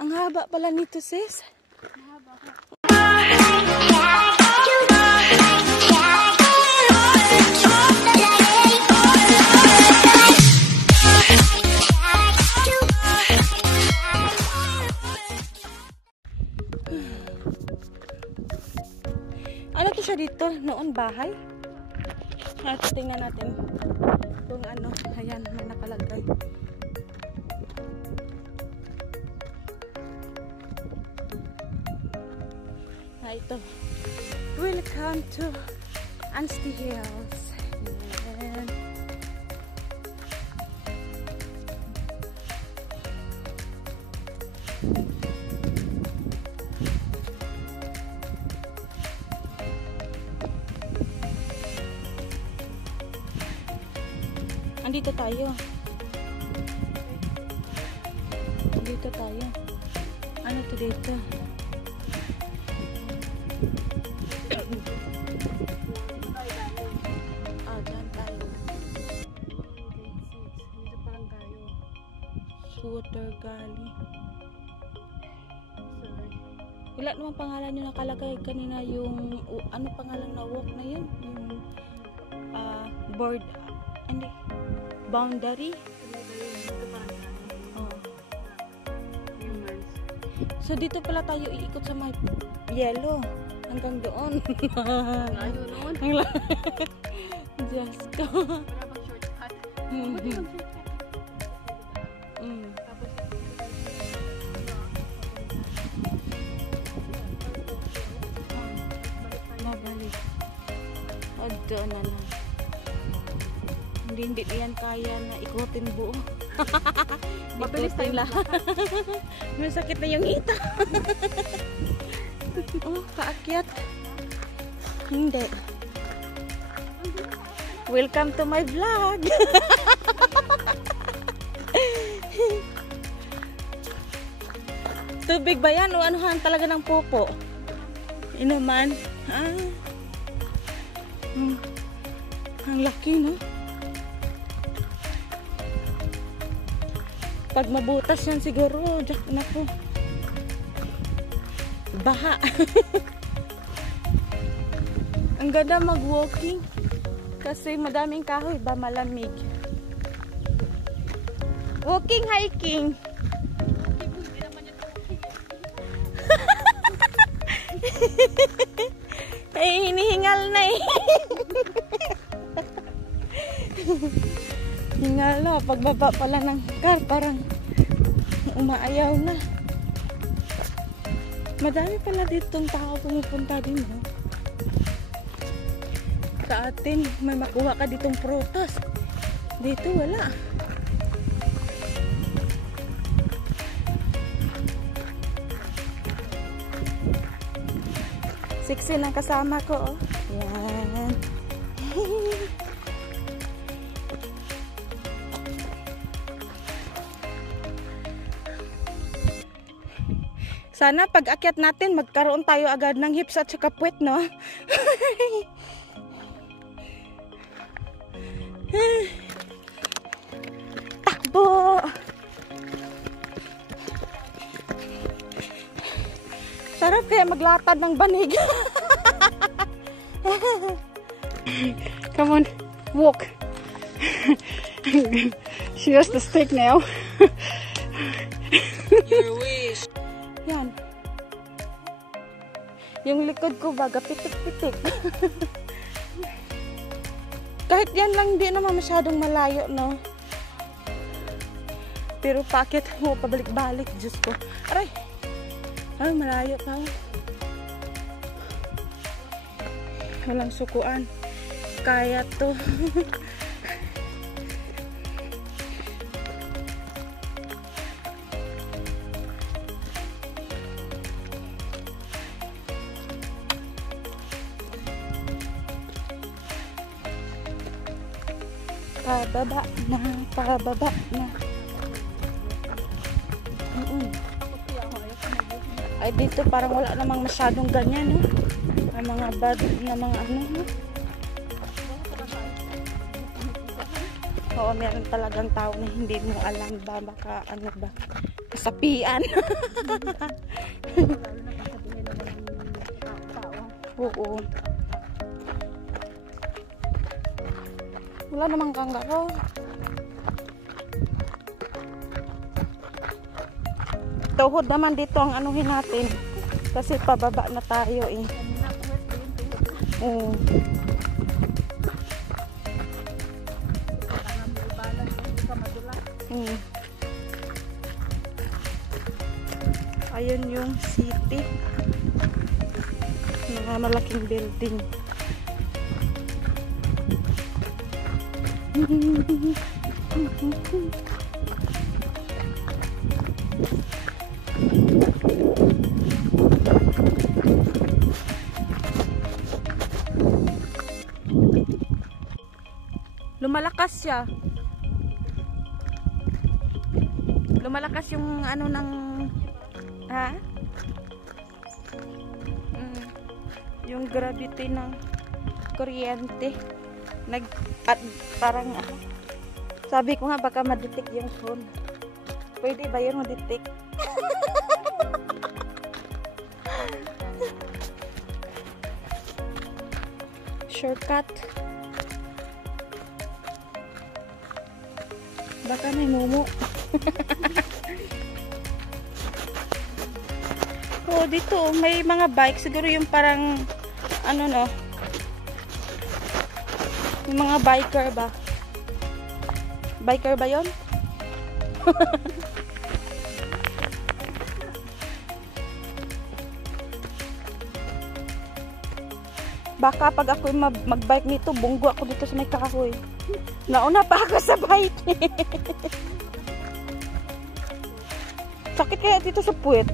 Ang haba pala nito, sis. Mahaba ko. Ano to siya dito? Noon bahay? At tingnan natin kung ano. Ayan, may nakalagay. Ito. Welcome to Ansty Hills. Ayan. Andito tayo. Dito tayo. Ano to dito? Dyan tayo. Dito parang tayo. Water Galley. Wala naman pangalan yung nakalagay kanina, yung ano pangalan na walk na yun? Yung board, hindi, boundary. Oh. So dito pala tayo iikot sa may yellow hanggang doon. Layo noon. Diyos ko. Mabalik. O doon na lang. Hindi yan kaya na ikutin buo. Mabilis tayo lahat. May sakit na yung hita. Oh, kaakyat. Hindi. Welcome to my vlog. Tubig ba yan o anuhan talaga ng popo? Inuman. Ang laki, no? Pag mabutas yan siguro, Jack na po. Baha. Ang ganda mag-walking kasi madaming kahoy ba, malamig. Walking, hiking. Eh, hinihingal na eh. Hingal na, pagbaba pala ng car, parang umaayaw na. Madami pala ditong tao pumupunta din, no? Sa atin, may makuha ka ditong prutas. Dito, wala. Sexy ng kasama ko, oh. Yan. Sana pag akyat natin, magkaroon tayo agad ng hips at saka puwet, no? Takbo! Sarap kaya maglatad ng banig. Come on, walk. She has the stick now. Your wish. Yan. Yung likod ko baga pitik-pitik. Kahit yan lang, di naman masyadong malayo, no? Pero pakit mo, pabalik-balik. Diyos ko. Aray! Ay, malayo pa. Walang sukuan. Kaya to. Pababa na, pababa na. Ay, dito parang wala namang masyadong ganyan, no? Ang mga bad na mga ano, no? Oo, meron talagang tao na hindi mo alam ba, baka ano ba. kasapian. Oo. Wala namang kangaroo. Tuhod naman dito ang anuhin natin. Kasi pababa na tayo eh. Oo. Ayun yung city. Mga malaking building. Lumalakas siya. Lumalakas yung ano ng yung gravity ng kuryente. Parang sabi ko nga baka ma-detect yung phone. Pwede ba yun ma-detect? Shortcut. Baka may mumu. Oh, dito may mga bike. Siguro yung parang ano no. Yung mga biker ba? Biker ba yon? Baka pag ako mag-bike nito, bunggo ako dito sa may kahoy. Nauna pa ako sa bike. Sakit kaya dito sa puwet.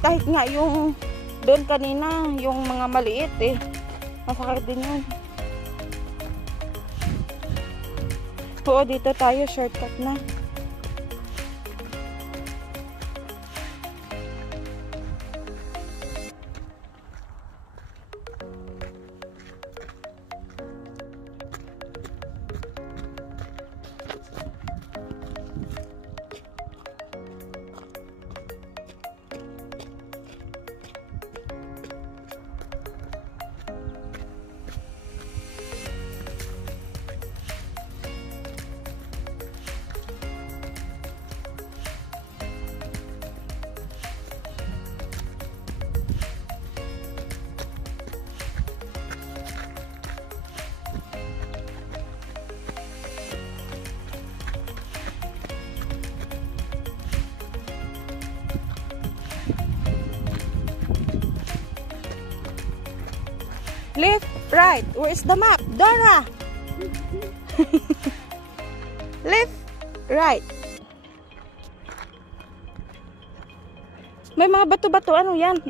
Kahit nga yung doon kanina, yung mga maliit eh. Masakit din yun. Oo, dito tayo, shortcut na. Left, right. Where's the map? Dora! Left, right. May mga bato-bato. Ano yan?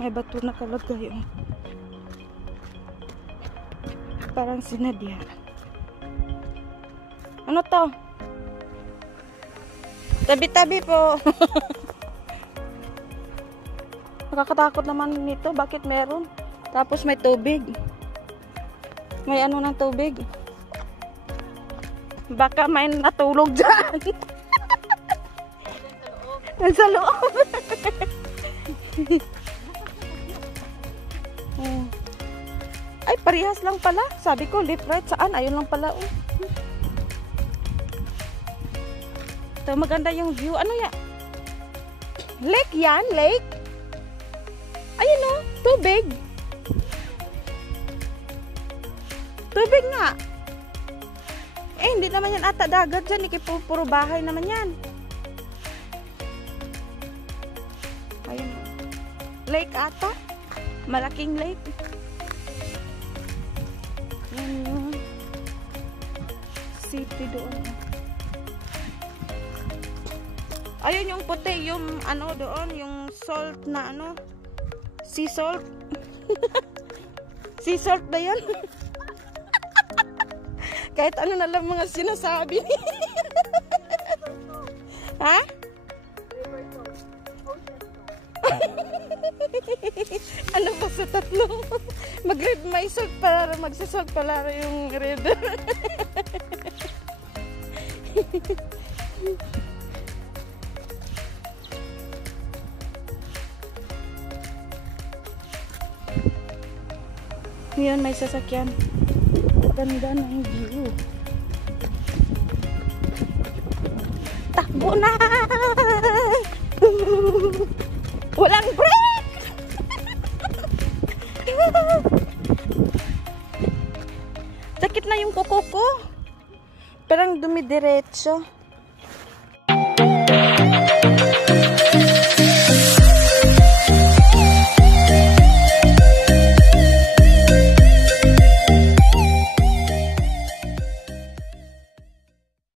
May bato na kalagay. Parang sinadya. Ano to? Tabi-tabi po. Nakakatakot naman nito. Bakit meron? Tapos may tubig. May ano ng tubig. Baka may natulog dyan. Nasa loob. Ay, parehas lang pala. Sabi ko, left, right. Saan? Ayun lang pala. Ito, maganda yung view. Ano yan? Lake yan? Lake? Ayun o, tubig. Tubig nga. Eh, hindi naman yan ata dagat dyan. Puro bahay naman yan. Ayun o. Lake ata. Malaking lake. Ayun yung city doon. Ayun yung puti. Yung ano doon. Yung salt na ano. Sea salt. Sea salt ba yan? Kahit ano na lang mga sinasabi. Ha? Ano ba sa tatlo? Mag-red may salt para magsasalt pala yung river. Ngayon may sasakyan. Ganda ng view. Takbo na! Walang break! Sakit na yung kuko ko. Parang dumidiretso.